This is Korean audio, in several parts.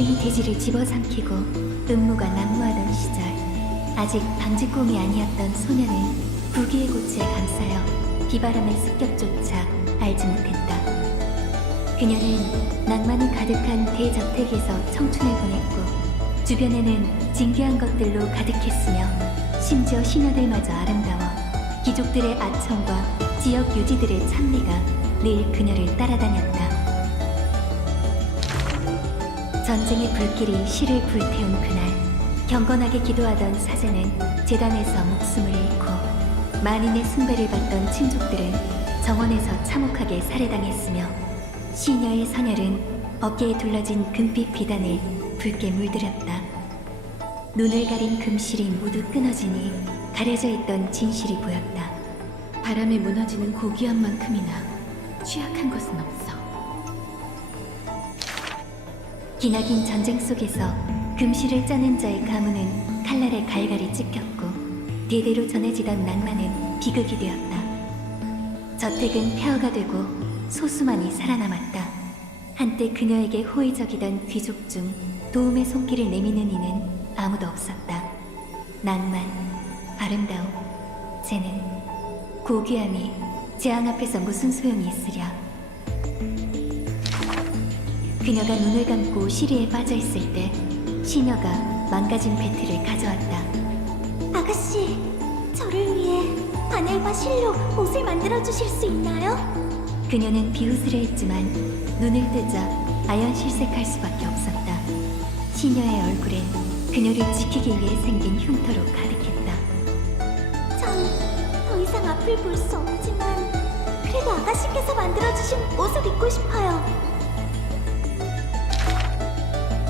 전쟁이 대지를 집어삼키고 음모가 난무하던 시절, 아직 방직공이 아니었던 소녀는 부귀의 고치에 감싸여 비바람의 습격조차 알지 못했다. 그녀는 낭만이 가득한 대저택에서 청춘을 보냈고, 주변에는 진귀한 것들로 가득했으며 심지어 시녀들마저 아름다워 귀족들의 아청과 지역 유지들의 찬미가 늘 그녀를 따라다녔다. 전쟁의 불길이 시를 불태운 그날, 경건하게 기도하던 사제는 제단에서 목숨을 잃고, 만인의 숭배를 받던 친족들은 정원에서 참혹하게 살해당했으며, 시녀의 선열은 어깨에 둘러진 금빛 비단을 붉게 물들였다. 눈을 가린 금실이 모두 끊어지니 가려져 있던 진실이 보였다. 바람에 무너지는 고귀한 만큼이나 취약한 것은 없어. 기나긴 전쟁 속에서 금실을 짜는 자의 가문은 칼날에 갈갈이 찢겼고, 대대로 전해지던 낭만은 비극이 되었다. 저택은 폐허가 되고 소수만이 살아남았다. 한때 그녀에게 호의적이던 귀족 중 도움의 손길을 내미는 이는 아무도 없었다. 낭만, 아름다움, 쟤는 고귀함이 재앙 앞에서 무슨 소용이 있으랴. 그녀가 눈을 감고 시리에 빠져있을 때 시녀가 망가진 배틀을 가져왔다. 아가씨, 저를 위해 바늘과 실로 옷을 만들어주실 수 있나요? 그녀는 비웃으려 했지만 눈을 뜨자 아연실색할 수밖에 없었다. 시녀의 얼굴엔 그녀를 지키기 위해 생긴 흉터로 가득했다. 전 더 이상 앞을 볼 수 없지만 그래도 아가씨께서 만들어주신 옷을 입고 싶어요.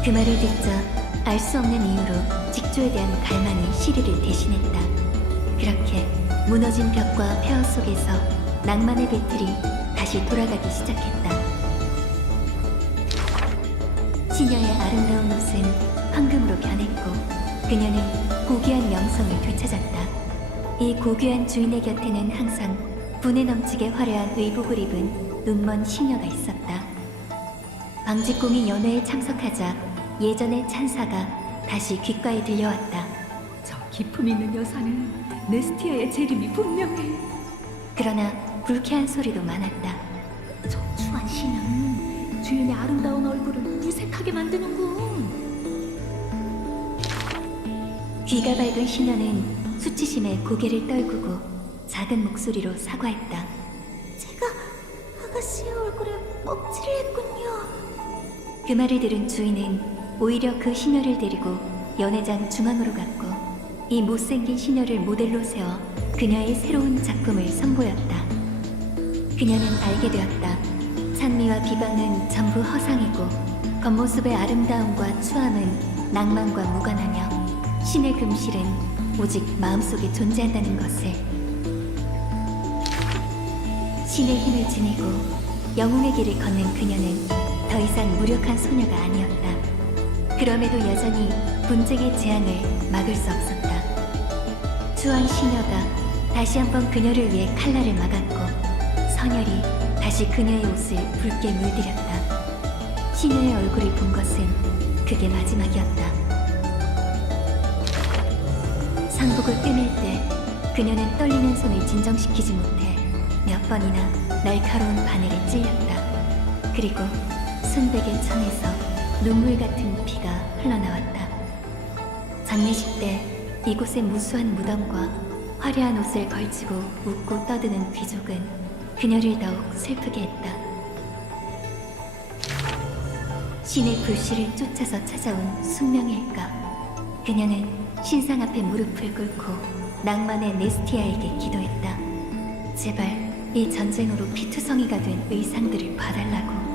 그 말을 듣자 알 수 없는 이유로 직조에 대한 갈망이 시리를 대신했다. 그렇게 무너진 벽과 폐허 속에서 낭만의 배틀이 다시 돌아가기 시작했다. 시녀의 아름다운 옷은 황금으로 변했고, 그녀는 고귀한 명성을 되찾았다. 이 고귀한 주인의 곁에는 항상 분에 넘치게 화려한 의복을 입은 눈먼 시녀가 있었다. 방직공이 연회에 참석하자 예전의 찬사가 다시 귓가에 들려왔다. 저 기품 있는 여사는 네스티아의 재림이 분명해. 그러나 불쾌한 소리도 많았다. 저 추한 신녀는 주인의 아름다운 얼굴을 무색하게 만드는군. 귀가 밝은 시녀는 수치심에 고개를 떨구고 작은 목소리로 사과했다. 제가 아가씨의 얼굴에 먹칠을 했군요. 그 말을 들은 주인은 오히려 그 시녀를 데리고 연회장 중앙으로 갔고, 이 못생긴 시녀를 모델로 세워 그녀의 새로운 작품을 선보였다. 그녀는 알게 되었다. 찬미와 비방은 전부 허상이고, 겉모습의 아름다움과 추함은 낭만과 무관하며, 신의 금실은 오직 마음속에 존재한다는 것을. 신의 힘을 지니고 영웅의 길을 걷는 그녀는 더 이상 무력한 소녀가 아니었다. 그럼에도 여전히 분쟁의 재앙을 막을 수 없었다. 추한 시녀가 다시 한번 그녀를 위해 칼날을 막았고, 선열이 다시 그녀의 옷을 붉게 물들였다. 시녀의 얼굴을 본 것은 그게 마지막이었다. 상복을 꿰맬 때 그녀는 떨리는 손을 진정시키지 못해 몇 번이나 날카로운 바늘에 찔렸다. 그리고 순백의 천에서 눈물 같은 피가 흘러나왔다. 장례식 때 이곳의 무수한 무덤과 화려한 옷을 걸치고 웃고 떠드는 귀족은 그녀를 더욱 슬프게 했다. 신의 불씨를 쫓아서 찾아온 숙명일까? 그녀는 신상 앞에 무릎을 꿇고 낭만의 네스티아에게 기도했다. 제발 이 전쟁으로 피투성이가 된 의상들을 봐달라고.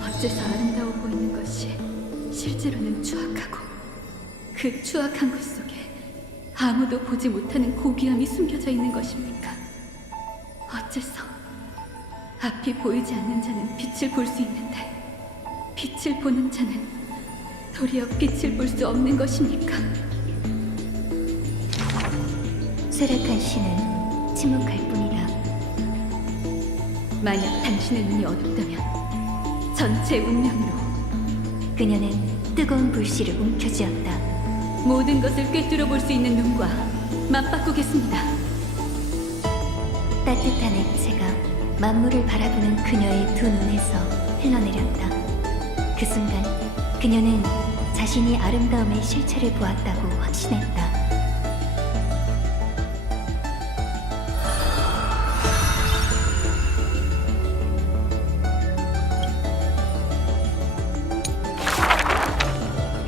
어째서 아름다워 보이는 것이 실제로는 추악하고, 그 추악한 것 속에 아무도 보지 못하는 고귀함이 숨겨져 있는 것입니까? 어째서 앞이 보이지 않는 자는 빛을 볼 수 있는데 빛을 보는 자는 도리어 빛을 볼 수 없는 것입니까? 쇠락한 신은 침묵할 뿐이다. 만약 당신의 눈이 어둡다면 전체 운명으로 그녀는 뜨거운 불씨를 움켜쥐었다. 모든 것을 꿰뚫어 볼 수 있는 눈과 맞바꾸겠습니다. 따뜻한 액체가 만물을 바라보는 그녀의 두 눈에서 흘러내렸다. 그 순간 그녀는 자신이 아름다움의 실체를 보았다고 확신했다.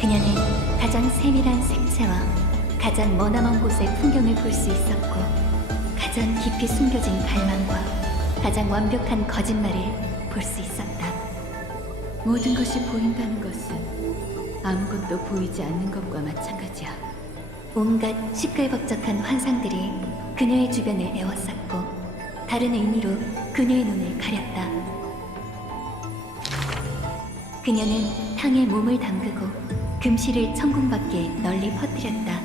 그녀는 가장 세밀한 색채와 가장 머나먼 곳의 풍경을 볼 수 있었고, 가장 깊이 숨겨진 갈망과 가장 완벽한 거짓말을 볼 수 있었다. 모든 것이 보인다는 것은 아무것도 보이지 않는 것과 마찬가지야. 온갖 시끌벅적한 환상들이 그녀의 주변을 에워쌌고, 다른 의미로 그녀의 눈을 가렸다. 그녀는 탕에 몸을 담그고 금실을 천궁 밖에 널리 퍼뜨렸다.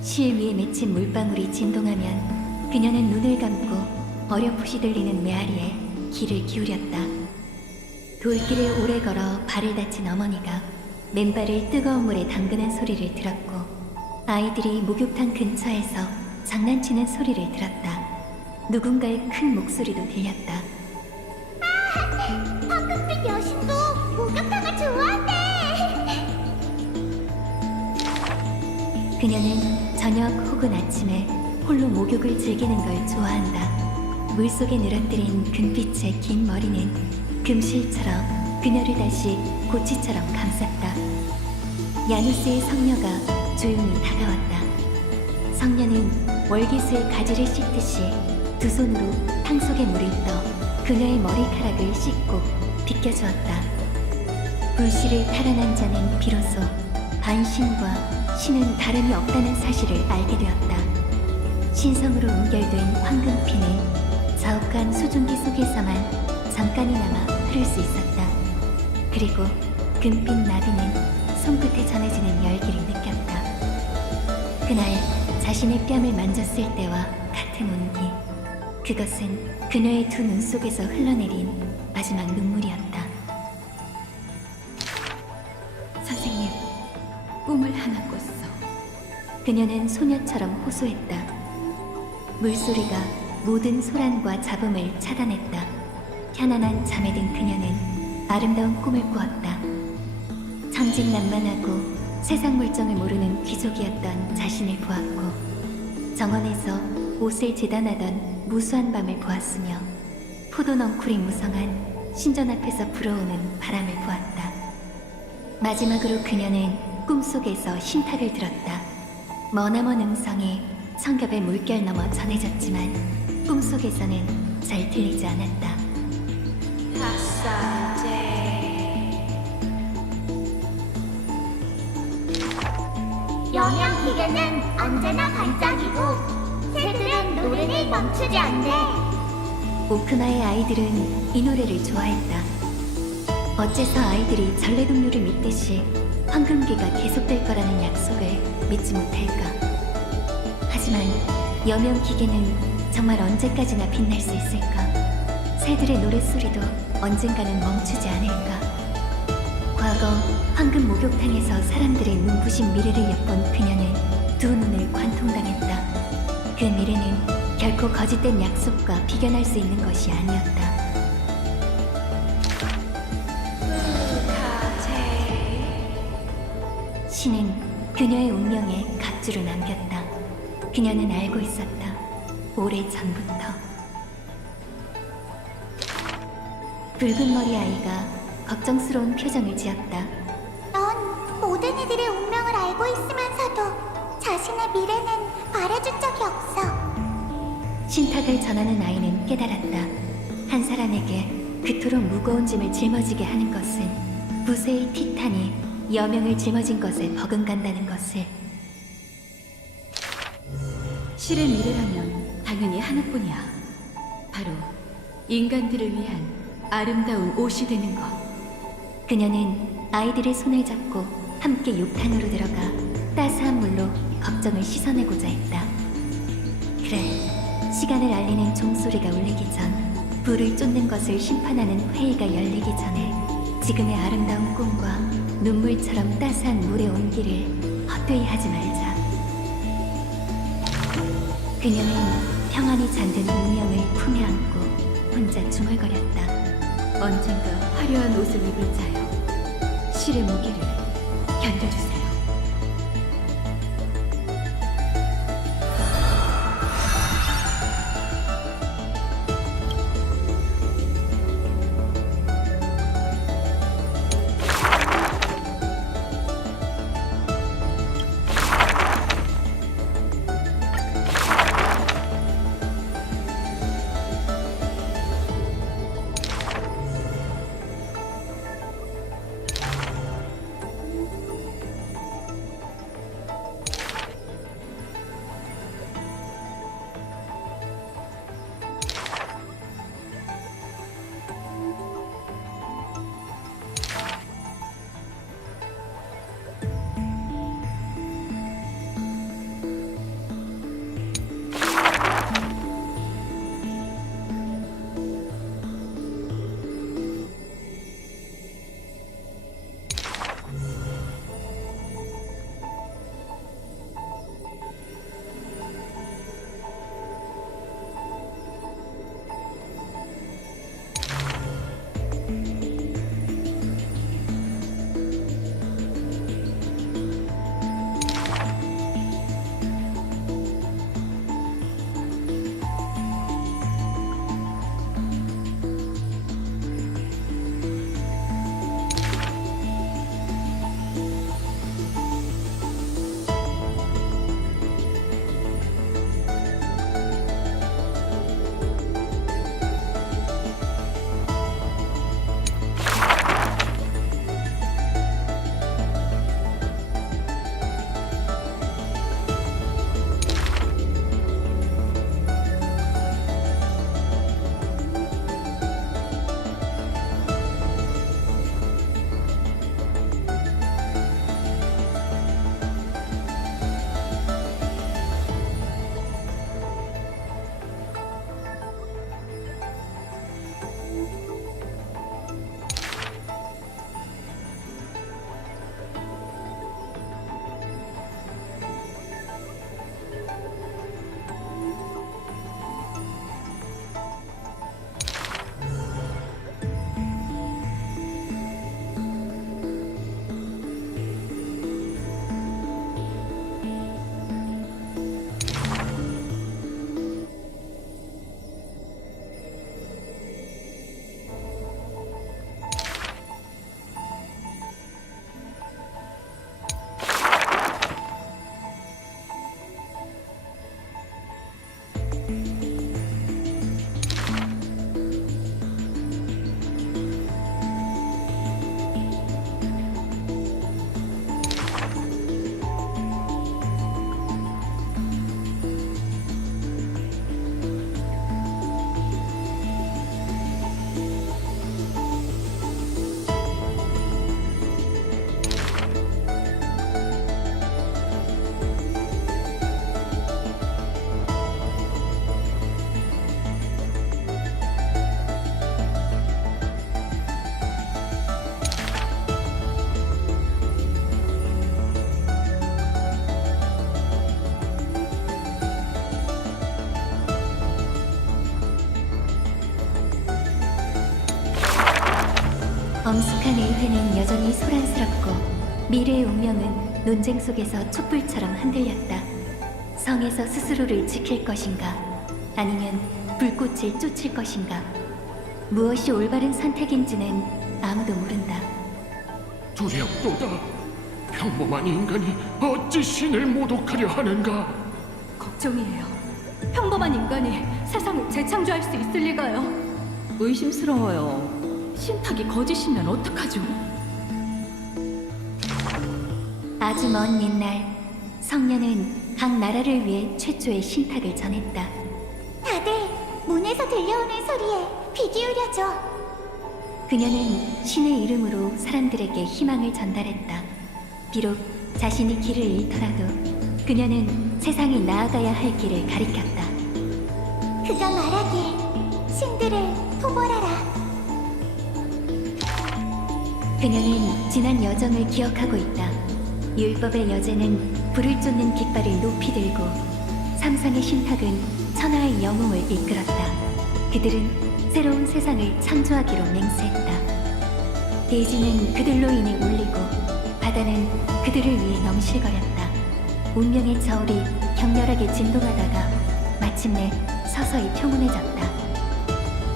실 위에 맺힌 물방울이 진동하면 그녀는 눈을 감고 어렴풋이 들리는 메아리에 귀를 기울였다. 돌길을 오래 걸어 발을 다친 어머니가 맨발을 뜨거운 물에 담그는 소리를 들었고, 아이들이 목욕탕 근처에서 장난치는 소리를 들었다. 누군가의 큰 목소리도 들렸다. 황금빛 여신도 목욕탕을 좋아한대. 그녀는 저녁 혹은 아침에 홀로 목욕을 즐기는 걸 좋아한다. 물속에 늘어뜨린 금빛의 긴 머리는 금실처럼 그녀를 다시 고치처럼 감쌌다. 야누스의 성녀가 조용히 다가왔다. 성녀는 월계수의 가지를 씻듯이 두 손으로 탕 속에 물을 떠 그녀의 머리카락을 씻고 빗겨주었다. 불씨를 탈환한 자는 비로소 반신과 신은 다름이 없다는 사실을 알게 되었다. 신성으로 연결된 황금피는 자욱한 수증기 속에서만 잠깐이나마 흐를 수 있었다. 그리고 금빛 나비는 손끝에 전해지는 열기를 느꼈다. 그날 자신의 뺨을 만졌을 때와 같은 온기, 그것은 그녀의 두 눈 속에서 흘러내린 마지막 눈물이었다. 선생님, 꿈을 하나 꿨어. 그녀는 소녀처럼 호소했다. 물소리가 모든 소란과 잡음을 차단했다. 편안한 잠에 든 그녀는 아름다운 꿈을 꾸었다. 천진난만하고 세상 물정을 모르는 귀족이었던 자신을 보았고, 정원에서 옷을 재단하던 무수한 밤을 보았으며, 포도 넝쿨이 무성한 신전 앞에서 불어오는 바람을 보았다. 마지막으로 그녀는 꿈속에서 신탁을 들었다. 머나먼 음성이 성겹의 물결 넘어 전해졌지만 꿈속에서는 잘 들리지 않았다. 영양 기계는 언제나 반짝이고 새들은 노래를 멈추지 않네. 오크마의 아이들은 이 노래를 좋아했다. 어째서 아이들이 전래동료를 믿듯이 황금기가 계속될 거라는 약속을 믿지 못할까? 하지만 여명 기계는 정말 언제까지나 빛날 수 있을까? 새들의 노랫소리도 언젠가는 멈추지 않을까? 과거 황금 목욕탕에서 사람들의 눈부신 미래를 엿본 그녀는 두 눈을 관통당했다. 그 미래는 결코 거짓된 약속과 비견할 수 있는 것이 아니었다. 신은 그녀의 운명에 각주를 남겼다. 그녀는 알고 있었다. 오래전부터. 붉은 머리 아이가 걱정스러운 표정을 지었다. 넌 모든 이들의 운명을 알고 있으면서도 자신의 미래는 말해준 적이 없어. 신탁을 전하는 아이는 깨달았다. 한 사람에게 그토록 무거운 짐을 짊어지게 하는 것은 부세의 티탄이 여명을 짊어진 것에 버금간다는 것을. 실의 미래라면 당연히 하나뿐이야. 바로 인간들을 위한 아름다운 옷이 되는 것. 그녀는 아이들의 손을 잡고 함께 욕탕으로 들어가 따스한 물로 걱정을 씻어내고자 했다. 그래, 시간을 알리는 종소리가 울리기 전, 불을 쫓는 것을 심판하는 회의가 열리기 전에 지금의 아름다운 꿈과 눈물처럼 따스한 물의 온기를 헛되이 하지 말자. 그녀는 평안히 잠든 운명을 품에 안고 혼자 중얼거렸다. 언젠가 화려한 옷을 입을 자여, 실의 무게를 견뎌주세요. 엄숙한 의회는 여전히 소란스럽고 미래의 운명은 논쟁 속에서 촛불처럼 흔들렸다. 성에서 스스로를 지킬 것인가, 아니면 불꽃을 쫓을 것인가. 무엇이 올바른 선택인지는 아무도 모른다. 두렵도다. 평범한 인간이 어찌 신을 모독하려 하는가? 걱정이에요. 평범한 인간이 세상을 재창조할 수 있을 리가요. 의심스러워요. 신탁이 거짓이면 어떡하죠? 아주 먼 옛날 성녀는 각 나라를 위해 최초의 신탁을 전했다. 다들 문에서 들려오는 소리에 귀 기울여줘. 그녀는 신의 이름으로 사람들에게 희망을 전달했다. 비록 자신이 길을 잃더라도 그녀는 세상이 나아가야 할 길을 가리켰다. 그가 말하길 신들을 토벌하라. 그녀는 지난 여정을 기억하고 있다. 율법의 여제는 불을 쫓는 깃발을 높이 들고 삼상의 신탁은 천하의 영웅을 이끌었다. 그들은 새로운 세상을 창조하기로 맹세했다. 대지는 그들로 인해 울리고 바다는 그들을 위해 넘실거렸다. 운명의 저울이 격렬하게 진동하다가 마침내 서서히 평온해졌다.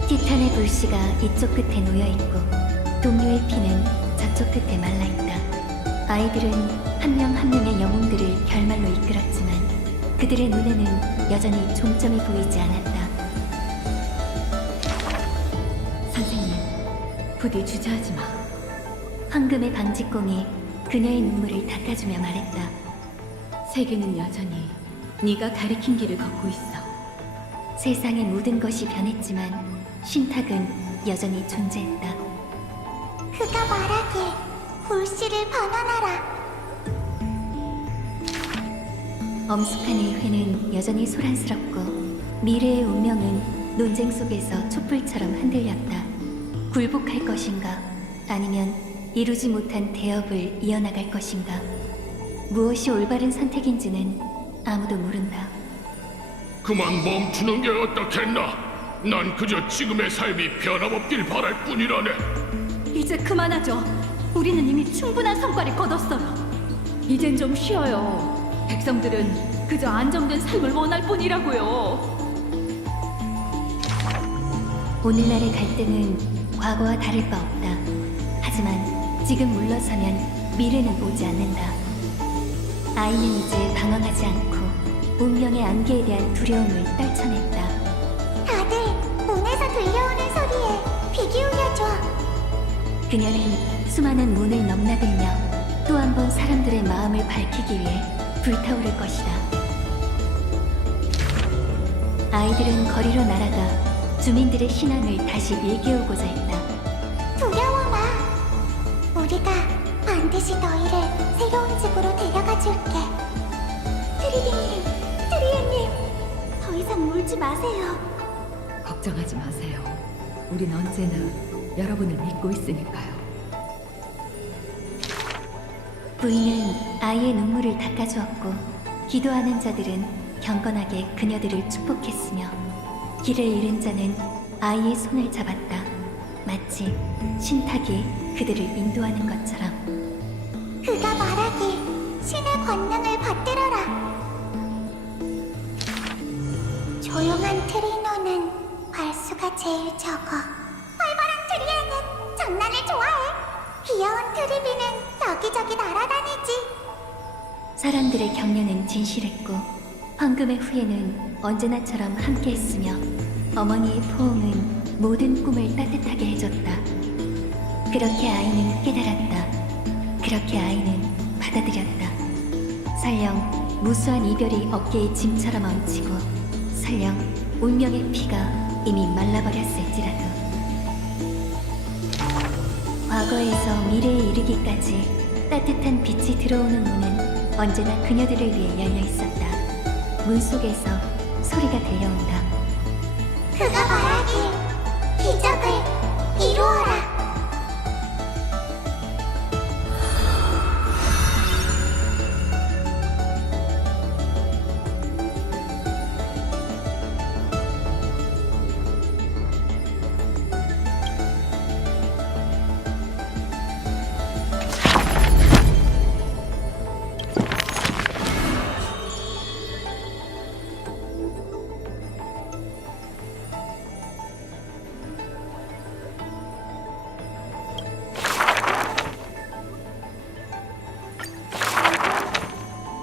티탄의 불씨가 이쪽 끝에 놓여있고 동료의 피는 저쪽 끝에 말라있다. 아이들은 한 명 한 명의 영웅들을 결말로 이끌었지만 그들의 눈에는 여전히 종점이 보이지 않았다. 선생님, 부디 주저하지 마. 황금의 방직공이 그녀의 눈물을 닦아주며 말했다. 세계는 여전히 네가 가리킨 길을 걷고 있어. 세상의 모든 것이 변했지만 신탁은 여전히 존재했다. 그가 말하길 불씨를 반환하라. 엄숙한 의회는 여전히 소란스럽고 미래의 운명은 논쟁 속에서 촛불처럼 흔들렸다. 굴복할 것인가 아니면 이루지 못한 대업을 이어나갈 것인가. 무엇이 올바른 선택인지는 아무도 모른다. 그만 멈추는 게 어떻겠나? 난 그저 지금의 삶이 변함없길 바랄 뿐이라네. 이제 그만하죠. 우리는 이미 충분한 성과를 거뒀어요. 이젠 좀 쉬어요. 백성들은 그저 안정된 삶을 원할 뿐이라고요. 오늘날의 갈등은 과거와 다를 바 없다. 하지만 지금 물러서면 미래는 오지 않는다. 아이는 이제 방황하지 않고 운명의 안개에 대한 두려움을 떨쳐냈다. 다들 문에서 들려오는 소리에 귀 기울여줘. 그녀는 수많은 문을 넘나들며 또 한 번 사람들의 마음을 밝히기 위해 불타오를 것이다. 아이들은 거리로 날아가 주민들의 신앙을 다시 일깨우고자 했다. 두려워 마. 우리가 반드시 너희를 새로운 집으로 데려가 줄게. 트리비님, 트리에님, 더 이상 울지 마세요. 걱정하지 마세요. 우린 언제나 여러분을 믿고 있으니까요. 부인은 아이의 눈물을 닦아주었고 기도하는 자들은 경건하게 그녀들을 축복했으며 길을 잃은 자는 아이의 손을 잡았다. 마치 신탁이 그들을 인도하는 것처럼. 그가 말하길 신의 권능을 받들어라. 조용한 트리노는 발수가 제일 적어. 활발한 트리에는 장난을 좋아해. 귀여운 트리비는 여기저기 날아다니지. 사람들의 격려는 진실했고 황금의 후예는 언제나처럼 함께했으며 어머니의 포옹은 모든 꿈을 따뜻하게 해줬다. 그렇게 아이는 깨달았다. 그렇게 아이는 받아들였다. 설령 무수한 이별이 어깨에 짐처럼 얹히고 설령 운명의 피가 이미 말라버렸을지라도 과거에서 미래에 이르기까지 따뜻한 빛이 들어오는 문은 언제나 그녀들을 위해 열려 있었다. 문 속에서 소리가 들려온다. 그가 말하길 기적을 이루어라.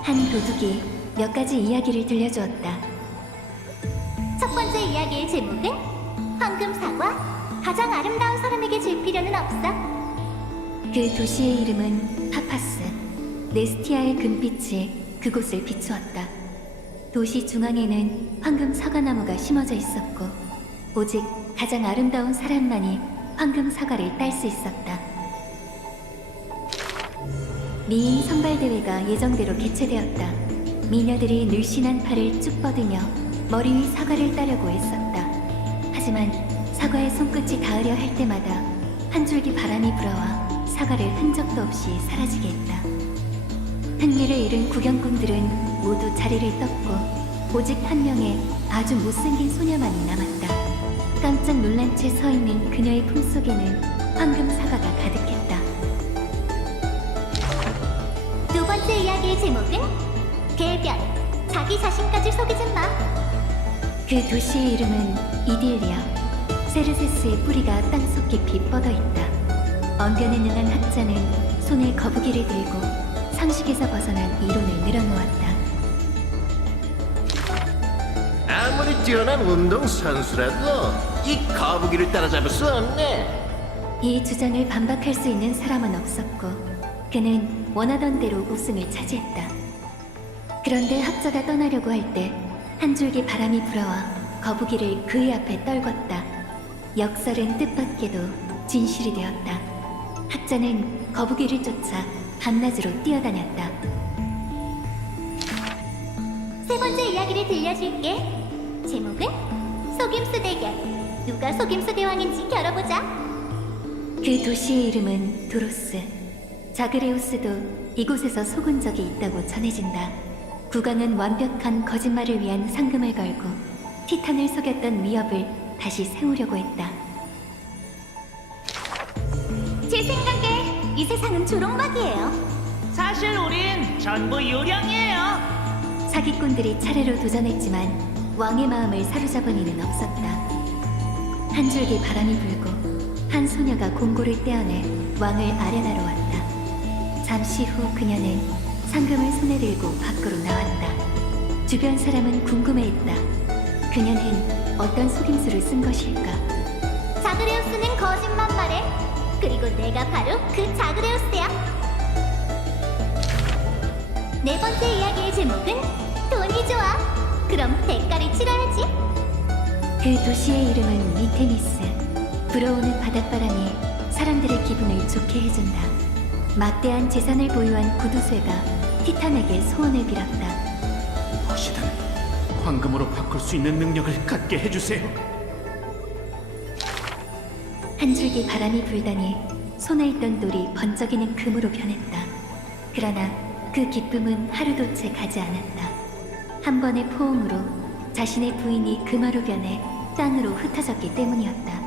한 도둑이 몇 가지 이야기를 들려주었다. 첫 번째 이야기의 제목은 황금 사과. 가장 아름다운 사람에게 줄 필요는 없어. 그 도시의 이름은 파파스. 네스티아의 금빛이 그곳을 비추었다. 도시 중앙에는 황금 사과나무가 심어져 있었고 오직 가장 아름다운 사람만이 황금 사과를 딸 수 있었다. 미인 선발대회가 예정대로 개최되었다. 미녀들이 늘씬한 팔을 쭉 뻗으며 머리 위 사과를 따려고 애썼다. 하지만 사과의 손끝이 닿으려 할 때마다 한 줄기 바람이 불어와 사과를 흔적도 없이 사라지게 했다. 흥미를 잃은 구경꾼들은 모두 자리를 떴고 오직 한 명의 아주 못생긴 소녀만이 남았다. 깜짝 놀란 채 서 있는 그녀의 품속에는 황금 사과가 가득했다. 두 번째 이야기의 제목은 개변. 자기 자신까지 속이지 마. 그 도시의 이름은 이딜리아. 세르세스의 뿌리가 땅속 깊이 뻗어 있다. 언변에 능한 학자는 손에 거북이를 들고 상식에서 벗어난 이론을 늘어놓았다. 아무리 뛰어난 운동선수라도 이 거북이를 따라잡을 수 없네. 이 주장을 반박할 수 있는 사람은 없었고 그는 원하던 대로 우승을 차지했다. 그런데 학자가 떠나려고 할 때 한 줄기 바람이 불어와 거북이를 그의 앞에 떨궜다. 역설은 뜻밖에도 진실이 되었다. 학자는 거북이를 쫓아 밤낮으로 뛰어다녔다. 세 번째 이야기를 들려줄게. 제목은 속임수 대결. 누가 속임수 대왕인지 겨뤄보자. 그 도시의 이름은 도로스. 자그레우스도 이곳에서 속은 적이 있다고 전해진다. 국왕은 완벽한 거짓말을 위한 상금을 걸고 티탄을 속였던 위협을 다시 세우려고 했다. 제 생각에 이 세상은 조롱박이에요. 사실 우린 전부 유령이에요. 사기꾼들이 차례로 도전했지만 왕의 마음을 사로잡은 이는 없었다. 한 줄기 바람이 불고 한 소녀가 공고를 떼어내 왕을 아련하러 왔다. 잠시 후 그녀는 상금을 손에 들고 밖으로 나왔다. 주변 사람은 궁금해했다. 그녀는 어떤 속임수를 쓴 것일까? 자그레우스는 거짓말 말해. 그리고 내가 바로 그 자그레우스야. 네 번째 이야기의 제목은 돈이 좋아. 그럼 대가를 치러야지. 그 도시의 이름은 미테미스. 불어오는 바닷바람이 사람들의 기분을 좋게 해준다. 막대한 재산을 보유한 구두쇠가 티탄에게 소원을 빌었다. 무엇이든 황금으로 바꿀 수 있는 능력을 갖게 해주세요. 한 줄기 바람이 불더니 손에 있던 돌이 번쩍이는 금으로 변했다. 그러나 그 기쁨은 하루도 채 가지 않았다. 한 번의 포옹으로 자신의 부인이 금화로 변해 땅으로 흩어졌기 때문이었다.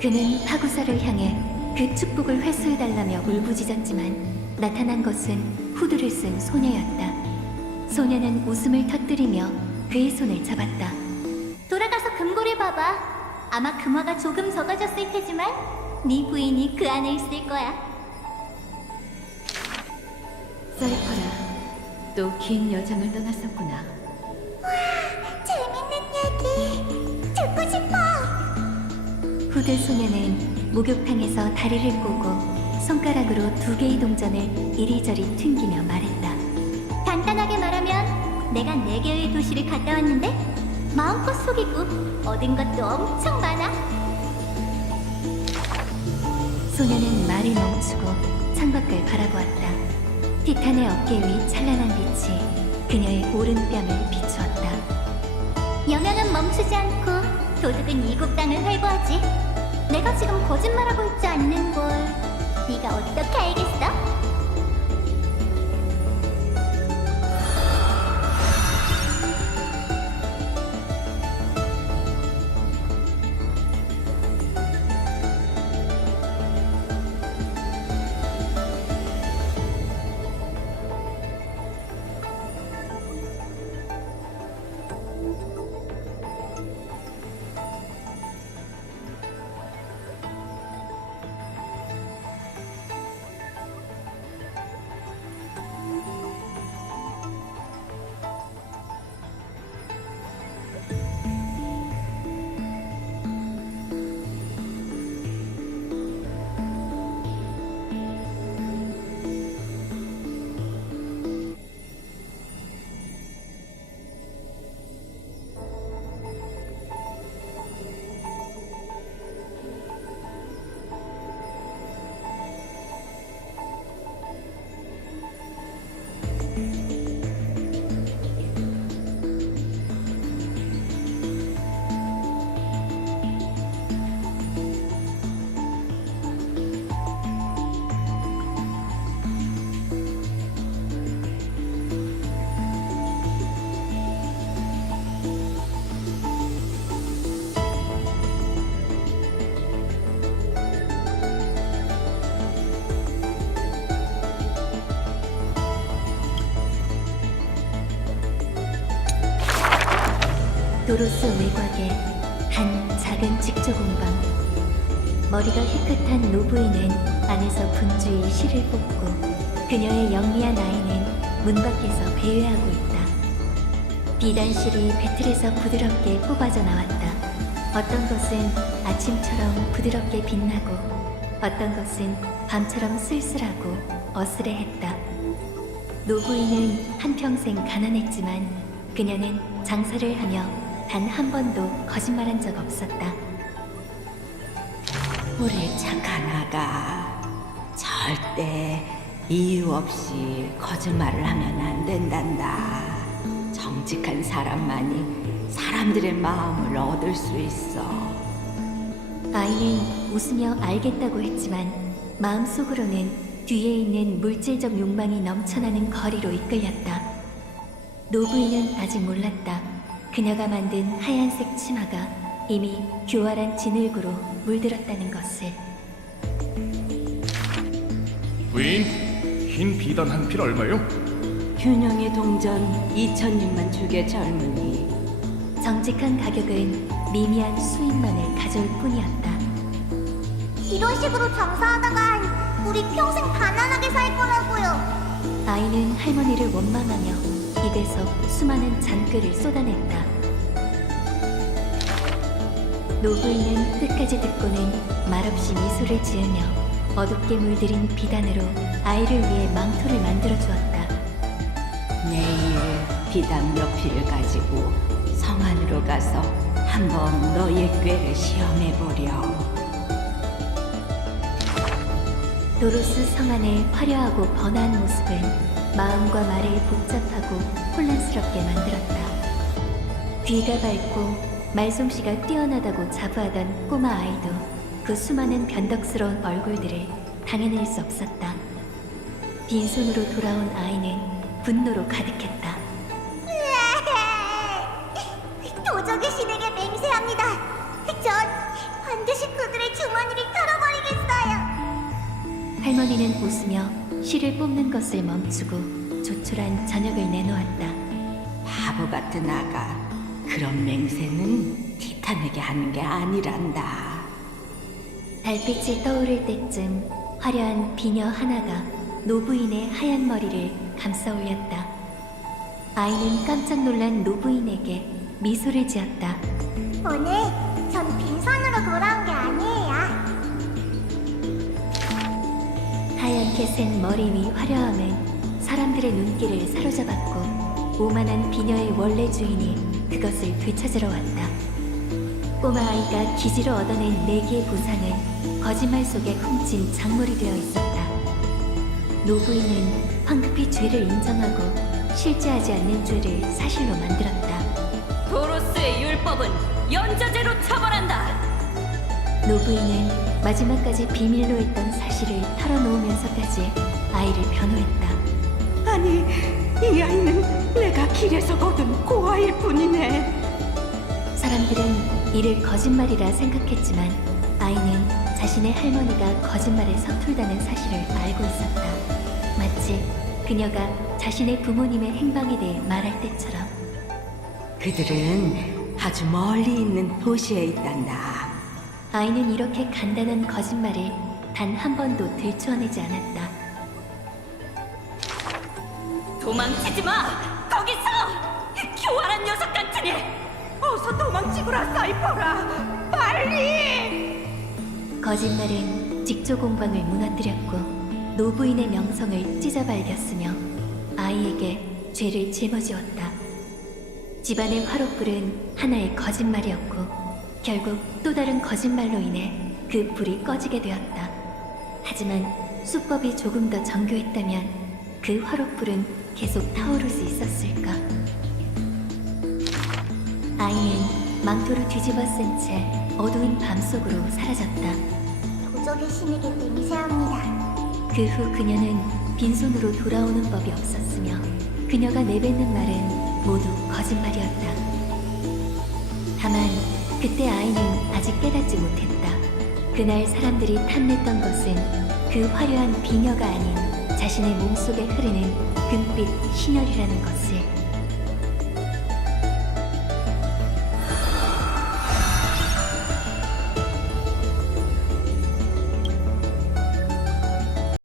그는 파구사를 향해 그 축복을 회수해달라며 울부짖었지만 나타난 것은 후드를 쓴 소녀였다. 소녀는 웃음을 터뜨리며 그의 손을 잡았다. 돌아가서 금고를 봐봐. 아마 금화가 조금 적어졌을 테지만 네 부인이 그 안에 있을 거야. 사이퍼라, 또 긴 여정을 떠났었구나. 재밌는 얘기 듣고 싶어. 후드 소녀는 목욕탕에서 다리를 꼬고 손가락으로 두 개의 동전을 이리저리 튕기며 말했다. 간단하게 말하면 내가 네 개의 도시를 갔다 왔는데 마음껏 속이고 얻은 것도 엄청 많아. 소녀는 말을 멈추고 창밖을 바라보았다. 티탄의 어깨 위 찬란한 빛이 그녀의 오른뺨을 비추었다. 영향은 멈추지 않고 도둑은 이국 땅을 회부하지. 내가 지금 거짓말하고 있지 않는 걸 네가 어떻게 알겠어? 도로스 외곽의 한 작은 직조공방. 머리가 희끗한 노부인은 안에서 분주히 실을 뽑고 그녀의 영리한 아이는 문 밖에서 배회하고 있다. 비단실이 배틀에서 부드럽게 뽑아져 나왔다. 어떤 것은 아침처럼 부드럽게 빛나고 어떤 것은 밤처럼 쓸쓸하고 어스레했다. 노부인은 한평생 가난했지만 그녀는 장사를 하며 단 한 번도 거짓말한 적 없었다. 우리 착한 아가, 절대 이유 없이 거짓말을 하면 안 된단다. 정직한 사람만이 사람들의 마음을 얻을 수 있어. 아이는 웃으며 알겠다고 했지만 마음속으로는 뒤에 있는 물질적 욕망이 넘쳐나는 거리로 이끌렸다. 노부인은 아직 몰랐다. 그녀가 만든 하얀색 치마가 이미 교활한 진흙으로 물들었다는 것을. 부인, 흰 비단 한 필 얼마요? 균형의 동전 2,000립만 주게 젊은이. 정직한 가격은 미미한 수익만을 가져올 뿐이었다. 이런 식으로 장사하다간 우리 평생 가난하게 살 거라고요. 아이는 할머니를 원망하며 입에서 수많은 잔꾀를 쏟아냈다. 노부인은 끝까지 듣고는 말없이 미소를 지으며 어둡게 물들인 비단으로 아이를 위해 망토를 만들어 주었다. 내일 비단 몇 필을 가지고 성 안으로 가서 한번 너의 꾀를 시험해보렴. 도로스 성 안의 화려하고 번화한 모습은 마음과 말을 복잡하고 혼란스럽게 만들었다. 귀가 밝고 말솜씨가 뛰어나다고 자부하던 꼬마 아이도 그 수많은 변덕스러운 얼굴들을 당해낼 수 없었다. 빈손으로 돌아온 아이는 분노로 가득했다. 도적의 신에게 맹세합니다. 전 반드시 그들의 주머니를 털어버리겠어요. 할머니는 웃으며 실을 뽑는 것을 멈추고 조촐한 저녁을 내놓았다. 바보 같은 아가, 그런 맹세는 티탄에게 하는 게 아니란다. 달빛이 떠오를 때쯤 화려한 비녀 하나가 노부인의 하얀 머리를 감싸 올렸다. 아이는 깜짝 놀란 노부인에게 미소를 지었다. 오늘 전 빈손으로 돌아온 게 아니에요. 하얗게 센 머리 위 화려함은 사람들의 눈길을 사로잡았고 오만한 비녀의 원래 주인이 그것을 되찾으러 왔다. 꼬마 아이가 기지로 얻어낸 4개의 보상은 거짓말 속에 훔친 작물이 되어 있었다. 노부인은 황급히 죄를 인정하고 실제하지 않는 죄를 사실로 만들었다. 도로스의 율법은 연좌제로 처벌한다. 노부인은 마지막까지 비밀로 했던 사실을 털어놓으면서까지 아이를 변호했다. 아니, 이 아이는 내가 길에서 거둔 고아일 뿐이네. 사람들은 이를 거짓말이라 생각했지만 아이는 자신의 할머니가 거짓말에 서툴다는 사실을 알고 있었다. 마치 그녀가 자신의 부모님의 행방에 대해 말할 때처럼. 그들은 아주 멀리 있는 도시에 있단다. 아이는 이렇게 간단한 거짓말을 단 한 번도 들추어내지 않았다. 도망치지 마! 거기서! 교활한 녀석 같으니! 어서 도망치거라, 사이퍼라! 빨리! 거짓말은 직조 공방을 무너뜨렸고 노부인의 명성을 찢어발겼으며 아이에게 죄를 짊어지었다. 집안의 화롯불은 하나의 거짓말이었고 결국 또 다른 거짓말로 인해 그 불이 꺼지게 되었다. 하지만 수법이 조금 더 정교했다면 그 화롯불은 계속 타오를 수 있었을까? 아이는 망토를 뒤집어 쓴 채 어두운 밤속으로 사라졌다. 도적의 신에게 맹세합니다. 그 후 그녀는 빈손으로 돌아오는 법이 없었으며 그녀가 내뱉는 말은 모두 거짓말이었다. 다만 그때 아이는 아직 깨닫지 못했다. 그날 사람들이 탐냈던 것은 그 화려한 비녀가 아닌 자신의 몸속에 흐르는 금빛 신혈이라는 것을.